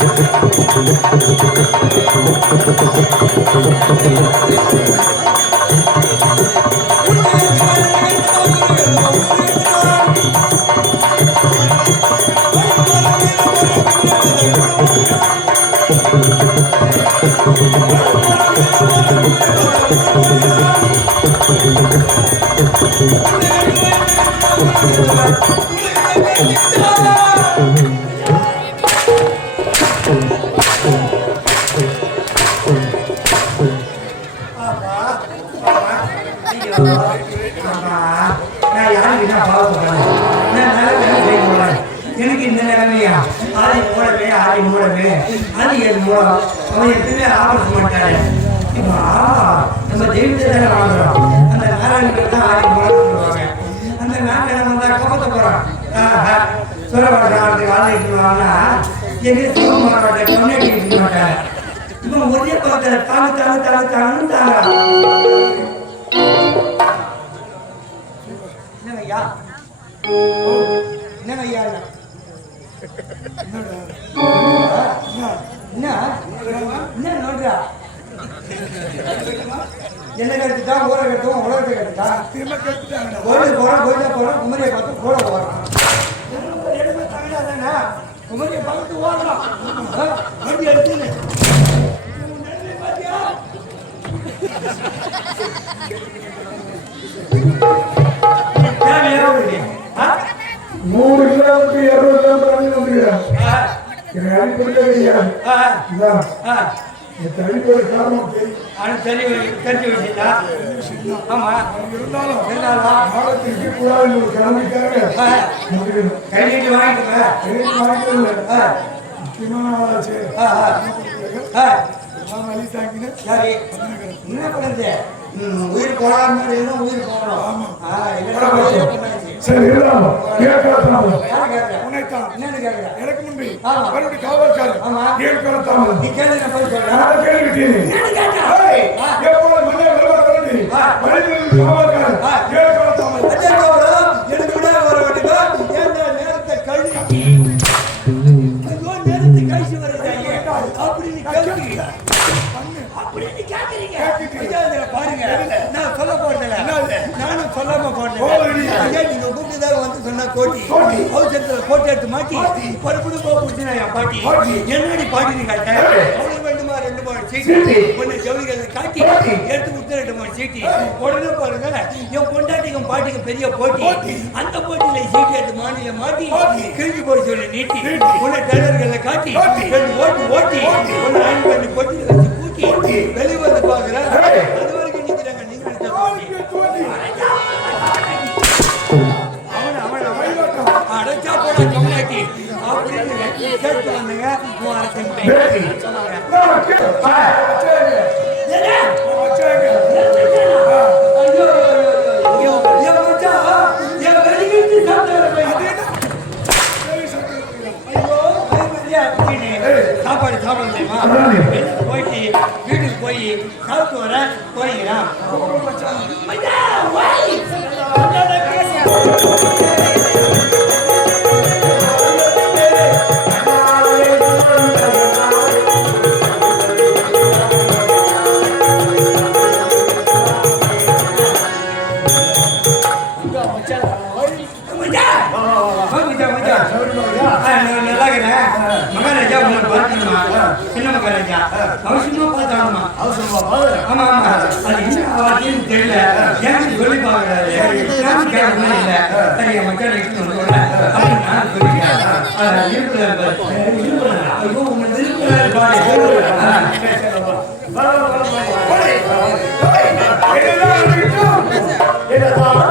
நான் மாட்டாரு இப்போ நம்ம தானே அந்த நாராயணர்கள் தான் அந்த நாராயணன் வந்தா கப்பத்த போறான் சுரவாடுறதுக்கு ஆள் இட்டுருவாங்கன்னா எங்க சிவகுமாரோட கம்யூனிட்டி இருக்க மாட்டாங்க இவன் ஒரே தாங்கன்னு தாங்க என்னங்க ஐயா என்னங்க ஐயா என்ன என்ன நோடுறா என்ன ஊரை உலகத்தை கோயிலுக்கு கோயிலுக்கு குமரியை பார்த்து கூட குமரியை பார்த்து வண்டி நூறு கிலோமீட்டர் உயிர் இருந்தா உயிர் போகணும். சரி கேட்கலாம் என்னன்னு கேட்கறா? எனக்கு ஆமா. மறுபடியும் காவல்காரர். ஏழு காலத்தாமல் நீ கேளு, நான் போய் சொல்றேன். காவல்காரர் அஜய் எனக்கு விட வர வேண்டியதா? ஏன்டா நேரத்தை கழி- ஐயோ, நேரத்தை கழிச்சு வருது. அப்படின்னு. அப்படின்னு பாருங்க. நான் சொல்ல போறதில்ல. நானும் சொல்லாம போறதில்ல. ஐயா, நீங்க கோட்டி. அவசரத்துல கோட்டை எடுத்து மாட்டி, பருப்புன்னு போக பிடிச்சினா என் பாட்டி. என்னடி பாட்டி நீ கேட்ட? அவளுக்கு வேண்டுமா ரெண்டு மூணு சீட்டு. ஒண்ணு ஜவுளிகளை காட்டி, எடுத்து கொடுத்து ரெண்டு மூணு சீட்டு. உடனே பாருங்க, என் பொண்டாட்டிக்கும் பாட்டிக்கும் பெரிய போட்டி. அந்த போட்டியில சீட்டு எடுத்து மாநில மாட்டி கிழிஞ்சு போய் சொல்லி நீட்டி உன்னை டெய்லர்களை காட்டி ரெண்டு ஓட்டு ஓட்டி உன்னை ஆண் பண்ணி கொட்டி வச்சு கூட்டி வெளியே வந்து பாக்குறேன். கம்யூனிட்டி அப்படின்னு கேட்டு வந்தீங்க மூவாயிரத்தி முப்பது. சொன்னாங்க. என்ன? ஐயோ, ஐயோ, ஐயோ, என் மச்சான், என் வெளியிட்டு சாப்பிட்டு பையன். ஐயோ, பயமறியா அப்படின்னு சாப்பாடு சாப்பிட முடியுமா? வெளியில போயிட்டு வீட்டுக்கு போய் சாப்பிட்டு வர போறீங்களா சின்ன மக்கள் ஐயா அவசியமா என்ன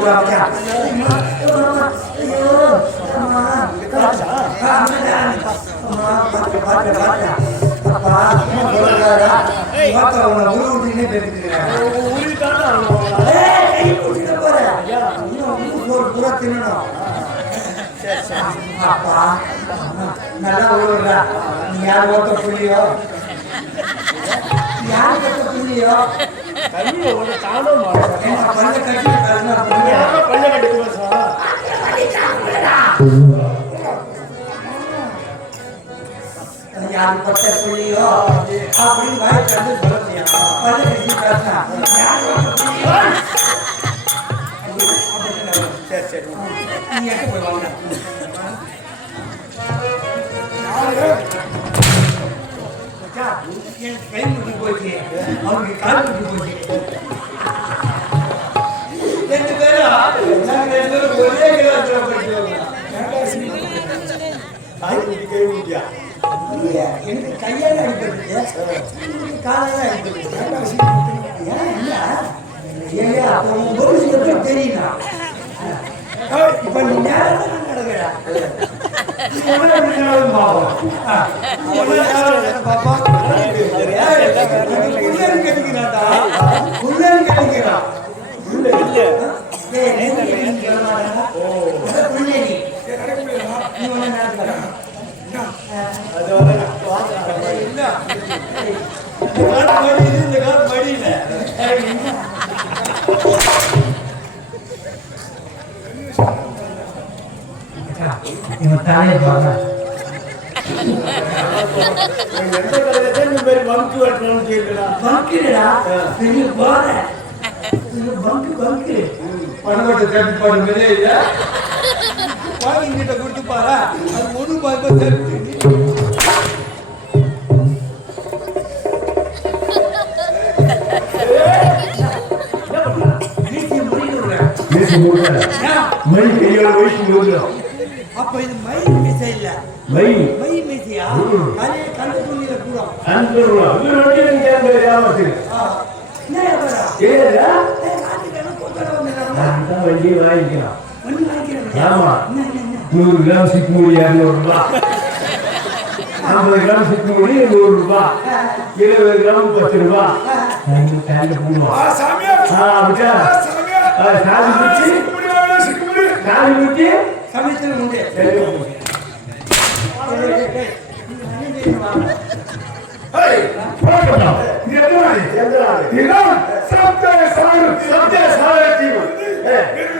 அம்மா, நல்லா நீ யார் ஓட்ட புள்ளியோ யார் ஓட்ட புள்ளியோ கல்வியை ஒன்று தானே மாட்டோம் என்ன பல்ல கட்டி கலந்தா புள்ளியா யாரோ பல்ல கட்டி பேசுவாங்க யார் பட்ட புள்ளியோ அப்படின்னு வாய் சொல்ல முடியும் பல்ல கட்டி பேசினா சரி சரி. நீ போய் வாங்க என் கை முட்டி போச்சு அவனுக்கு கால் முட்டி போச்சு ரெண்டு பேரும் ரெண்டு பேரும் ஒரே கிளாஸ்ல படிச்சவங்க தாய் குட்டி கை ஊட்டியா இல்லையா, எனக்கு கையால அடிக்கிறது காலால அடிக்கிறது உன் ஒரு சில தெரியுமா இப்ப நீ நேரத்தை நடக்கிறா இல்ல இல்ல அது வர எந்த கடையில இந்த வெட்டணும்னு கேட்கடா பங்குடா பெரிய பங்கு பங்கு பணம் தேடி பாடு மாதிரியே இல்ல வாங்கிட்ட கொடுத்து பாரா அது ஒரு பாய்ப்பா முடியல மை கையோட வயசு முடியல அப்ப இது மயில் மீசை இல்ல. மை. மயில் மீசையா? காலையில கண்டு துணியில கூட நீங்க என்ன ஏடா நான் தான் வண்டி வாங்கிக்கிறேன். ஆமா. என்ன? நூறு கிராம் சிக்குமுடி இரநூறு ரூபாய் ஐம்பது கிராம் சிக்குமுடி நூறு ரூபாய் இருபது கிராம் பத்து ஆ, சாமி குச்சி சாமி குச்சி சரி. சாரு,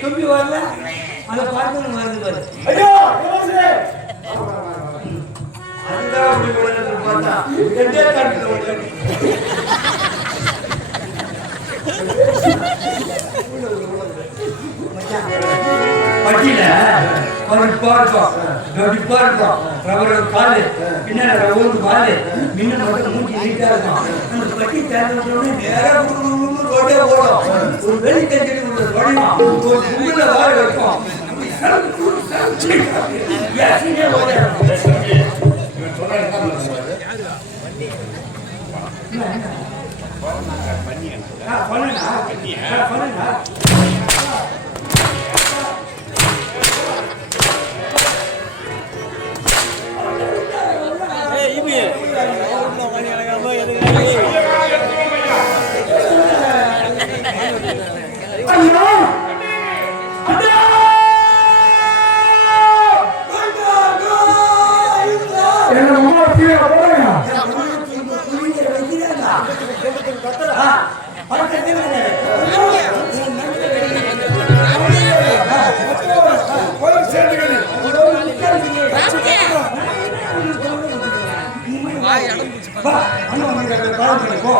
தும்பி வரல அதை பார்த்து வருது பாரு ஐயோ அதுதான் அப்படி விழுறது பார்த்தா ரெண்டே காட்டுல வெடிப்பா இருக்கும் ரவர் காலு பின்னாடி ரவருக்கு பாலு. மின்ன மட்டும் மூச்சு நீட்டா இருக்கும். நம்ம கட்டி தேர்ந்தோடனே நேரா ரோட்டே போடும் ஒரு வெளி தஞ்சடி உள்ள தொழிலாம் ஒரு உள்ள வாழ வைக்கும் பண்ணுங்க. பண்ணுங்க. நீ வா. அண்ணன் வந்து போ.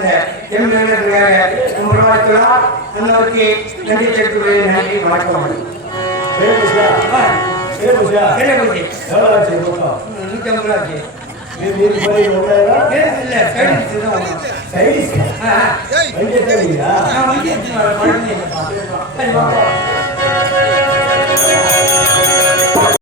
இந்த உருவாக்கலாம் அன்னவருக்கு நன்றி செலுத்துகிறேன் நன்றி